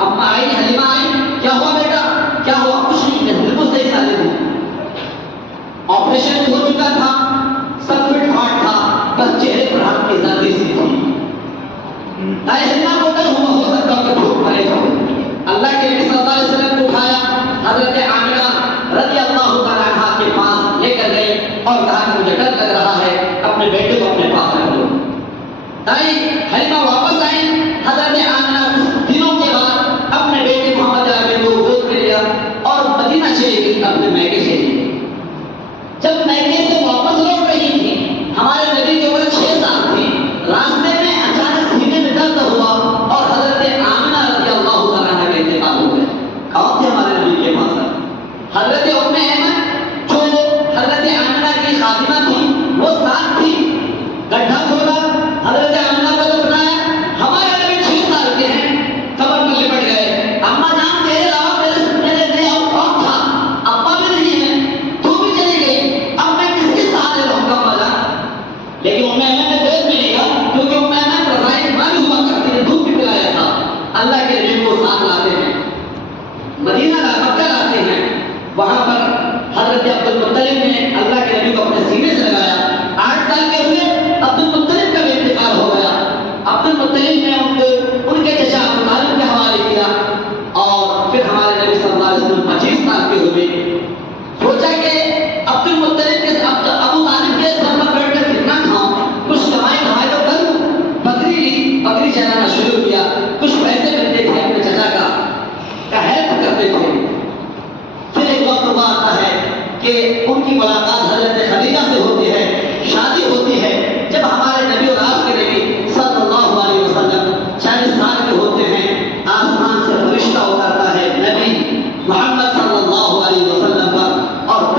اما آئی حلیمہ آئی، کیا ہوا بیٹا؟ کیا ہوا؟ کچھ نہیں، بالکل صحیح سالم ہوں، آپریشن ہو چکا تھا، سب فٹ فاٹ تھا، بس چہرے پر آپ کی زردی سی تھی۔ اے حلیمہ کو ڈر ہوا ہو سکتا کہ بھوک مرے ہو۔ اللہ کے نبی صلی اللہ علیہ وسلم کو اٹھایا، حضرت آمنہ رضی اللہ تعالیٰ عنہ کے پاس لے کر گئے اور کہا کہ مجھے ڈر لگ رہا ہے، اپنے بیٹے کو اپنے پاس رکھ لو۔ تائی حلیمہ واپس آئی، حضرت آمنہ کچھ دنوں کے بعد اپنے بیٹے محمد عربی کو گود میں لیا اور مدینہ چلی گئی، اپنے میکے چلی گئی۔ جب میکے سے واپس لوٹ رہی تھی، ہمارے نبی کی عمر 6 سال تھی، راستے میں اچانک سینے میں درد ہوا اور حضرت آمنہ رضی اللہ تعالیٰ عنہ کا انتقال ہو گیا۔ کون تھے ہمارے نبی کے پاس؟ حضرت ام ایمن جو حضرت آمنہ کی خادمہ تھی، وہ ساتھ تھی۔ گڈھا کھولا، حضرت آمنہ کو دفنایا۔ ہمارے نبی 6 سال کے ہیں، قبر میں لپٹ گئے۔ اما جان تیرے علاوہ میرے لیے اور کون تھا؟ ابا بھی نہیں ہے، تو بھی چلی گئی، اب میں کس کے سہارے رہوں گا ابا جان؟ لیکن ام ایمن نے گود میں لیا، کیونکہ ام ایمن رضاعی ماں بھی ہوا کرتی ہے، دودھ بھی پلایا تھا۔ اللہ کے نبی کو ساتھ لاتے ہیں، مدینہ مکہ لاتے ہیں، وہاں پر حضرت عبد المطلب نے اللہ کے نبی کو اپنے سینے سے لگایا۔ 8 سال کے ہوئے عبد المطلب کا بھی انتقال ہو گیا۔ عبد المطلب نے ان کو ان کے چچا ابو طالب کے حوالے کیا اور پھر ہمارے نبی صلی اللہ علیہ وسلم 25 سال کے ہوئے۔ سوچا کہ عبد المطلب کے ابو طالب کے سر پر بیٹھ کر کتنا کھاؤں، کچھ کمائی تو کروں۔ بکری لی، بکری چلانا شروع کیا، کچھ پیسے ملتے تھے اپنے چچا کا ہیلپ کرتے تھے۔ پھر ایک وقت ہوا آتا ہے کہ ان کی ملاقات حضرت خدیجہ سے ہوتی ہے، شادی ہوتی ہے۔ جب ہمارے نبی اور آپ کے نبی صلی اللہ علیہ وسلم 40 سال کے ہوتے ہیں، آسمان سے فرشتہ اترتا ہے نبی محمد صلی اللہ علیہ وسلم پر اور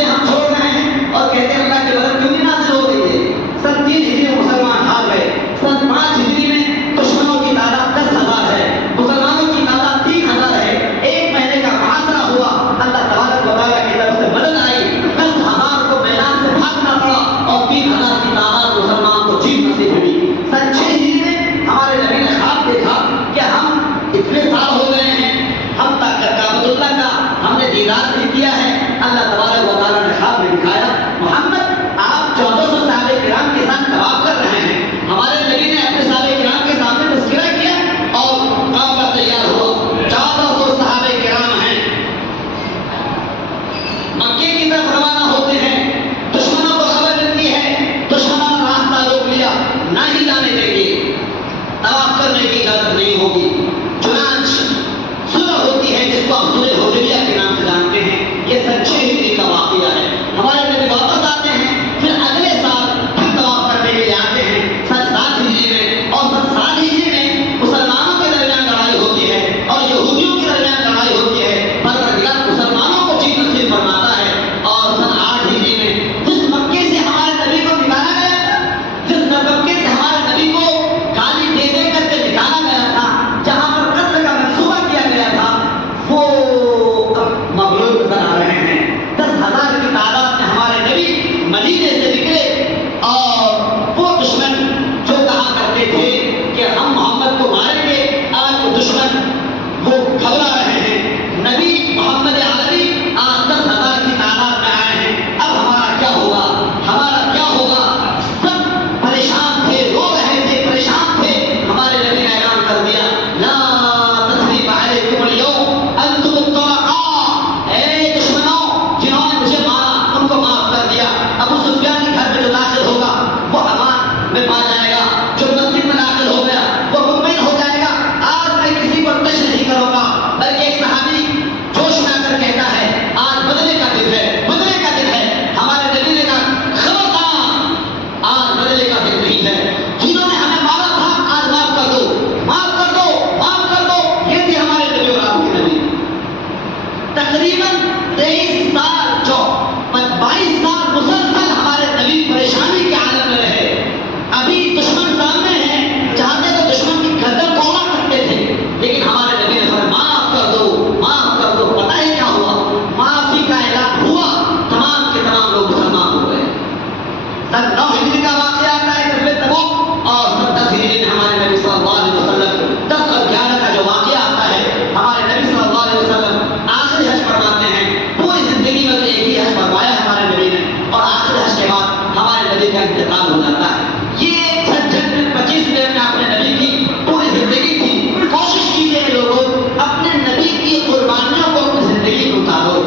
اسے ہم چھوڑ رہے ہیں اور کہتے ہیں اللہ کی مدد کیوں نہیں نازل ہو رہی ہے؟ سن 3 ہجری میں مسلمان ہار گئے، سن 5 ہجری میں دشمنوں کی تعداد 10,000 ہے، مسلمانوں کی تعداد 3,000 ہے، 1 مہینے کا محاصرہ ہوا، اللہ تبارک و تعالیٰ کی طرف سے مدد آئی، 10,000 کو میدان سے بھاگنا پڑا اور 3,000 کی تعداد مسلمان کو جیت نصیب ہوئی۔ سن 6 ہجری میں ہمارے نبی نے خواب دیکھا کہ ہم اتنے سال ہو گئے ہیں، ہم تک کعبۃ اللہ کا ہم نے دیدار نہیں کیا ہے۔ اللہ تبارک و تعالیٰ نے خواب میں دکھایا، محمد آپ 1400 صحابہ کرام کے ساتھ طواف کر رہے ہیں۔ ہمارے نبی نے اپنے صحابہ کرام کے سامنے تذکرہ کیا اور قافلہ تیار ہوا، 1400 صحابہ کرام ہیں، مکے کی طرف روانہ ہوتے ہیں، دشمنوں کو خبر ملتی ہے، دشمنوں نے راستہ روک لیا، نہ ہی جانے دیں گے، طواف کرنے کی اجازت نہیں ہوگی۔ چنانچہ صلح ہوتی ہے جس کو آپ صلح حدیبیہ کے نام سے جانتے ہیں، یہ سن 6 ہجری کا واقعہ ہے۔ ہمارے نبی واپس آتے ہیں، پھر اگلے سال پھر طواف کرنے کے لیے آتے ہیں سن 7 ہجری میں، اور سن 7 ہجری میں مسلمانوں کے درمیان لڑائی ہوتی ہے اور یہودیوں کے درمیان لڑائی ہوتی ہے، پروردگار مسلمانوں کو جیت نصیب فرماتا ہے۔ اور سن 8 ہجری میں جس مکے سے ہمارے نبی کو نکالا گیا تھا، جس مکے سے ہمارے نبی کو گالی دے دے کر کے نکالا گیا تھا، جہاں پر قتل کا منصوبہ کیا گیا تھا، وہ اب مغلوب نظر آ رہے ہیں۔ 10,000 کی تعداد میں ہمارے نبی مدینے سے نکلے اور وہ دشمن جو کہا کرتے تھے کہ ہم محمد کو ماریں گے، آج وہ دشمن وہ گھبرا رہے ہیں۔ نبی محمد عربی آج 10,000 کی تعداد میں آئے ہیں، اب ہمارا کیا ہوگا، ہمارا کیا ہوگا؟ سب پریشان تھے، رو رہے تھے، پریشان تھے۔ ہمارے نبی نے اعلان کر دیا، لا تثریب علیکم اليوم انتم الطلقاء، اے دشمنوں جنہوں نے مجھے مارا ان کو معاف کر دیا۔ ابو سفیان کے گھر میں جو داخل ہوگا وہ امان میں پا جائے گا، جو مسجد میں داخل ہو گیا وہ مطمئن ہو جائے گا۔ آج میں کسی کو ٹچ نہیں کروں گا، بلکہ ایک صحابی جوش میں آ کر کہتا ہے آج بدلے کا دن ہے، بدلے کا دن ہے۔ ہمارے نبی نے کہا خبردار، آج بدلے کا دن نہیں ہے، جنہوں نے ہمیں مارا تھا آج معاف کر دو، معاف کر دو، معاف کر دو۔ یہ تھے ہمارے نبی اور آپ کے نبی۔ تقریباً 23 سال 22 سال مسلسل ہمارے نبی پریشانی کے عالم میں رہے۔ ابھی دشمن سامنے ہیں، چاہتے تو دشمن کی گردن کو اڑا سکتے تھے، لیکن ہمارے نبی نے فرمایا معاف کر دو، معاف کر دو۔ پتہ ہے کیا ہوا؟ معافی کا اعلان ہوا، تمام کے تمام لوگ مسلمان ہو گئے۔ سن 9 ہجری کا واقعہ آتا ہے غزوہ تبوک، اور سن 10 ہجری میں ہمارے نبی صلی اللہ علیہ وسلم 10 اور 11 کا جو واقعہ آتا ہے، ہمارے نبی صلی اللہ علیہ وسلم آخری حج فرماتے ہیں۔ پوری زندگی میں ایک ہی حج فرمایا ہمارے نبی نے، اور آخری حج کے بعد ہمارے نبی کا انتقال ہو جاتا ہے۔ یہ جھنجھٹ میں 25 دن میں اپنے نبی کی پوری زندگی تھی۔ کوشش کیجیے لوگوں، اپنے نبی کی قربانیوں کو اپنی زندگی میں اتارو،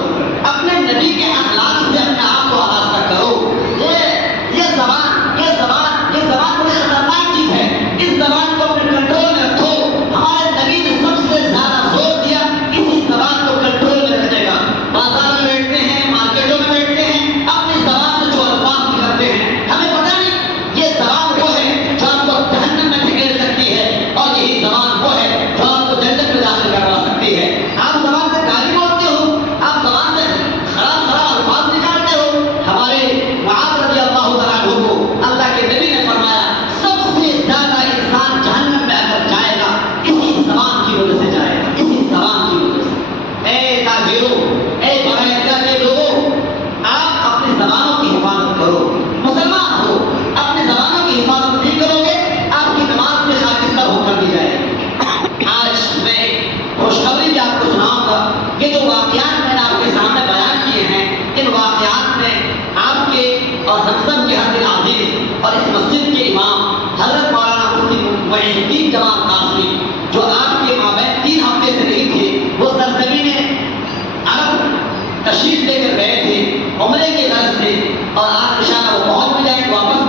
اپنے نبی کے اخلاق سے اپنے آپ کو آراستہ کرو۔ یہ زبان بڑی خطرناک چیز ہے، اس زبان کو اپنے کنٹرول میں رکھو۔ ہمارے نبی نے سب سے زیادہ زور دیا اسی زبان کو کنٹرول میں رکھنے کا۔ بازار میں بیٹھتے ہیں، مارکیٹوں میں بیٹھتے ہیں، اپنی زبان سے جو الفاظ نکلتے ہیں، ہمیں پتہ نہیں یہ زبان وہ ہے جو آپ کو جہنم میں دھکیل سکتی ہے، اور یہی زبان وہ ہے جو آپ کو جنت میں داخل کروا سکتی ہے۔ آپ زبان سے گالی بولتے ہو، آپ زبان سے خراب خراب الفاظ نکالتے ہو۔ ہمارے معاذ رضی اللہ تعالیٰ عنہ کو اللہ کے نبی نے فرمایا سب سے زیادہ انسان جہنم میں اگر جائے گا اسی زبان کی وجہ سے جائے گا، اسی زبان کی وجہ سے۔ اے تاجروں، اے باعزت کے لوگوں، آپ اپنی زبانوں کی حفاظت کرو۔ مسلمان ہو، اپنی زبانوں کی حفاظت نہیں کرو گے، آپ کی نماز میں خاکستر ہو کر دی جائے گی۔ آج میں خوشخبری بھی آپ کو سناؤں گا۔ یہ جو واقعات میں نے آپ کے سامنے بیان کیے ہیں، ان واقعات میں آپ کے اور ہم سب کے حق العزیز اور اس مسجد کے امام حضرت مولانا مفتی معین الدین جمال قاسمی، جو آپ کے مابین 3 ہفتے سے نہیں تھے، وہ سرزمین عرب تشریف لے کر گئے تھے عمرے کے غرض سے، اور آج انشاءاللہ وہ پہنچ بھی جائیں، واپس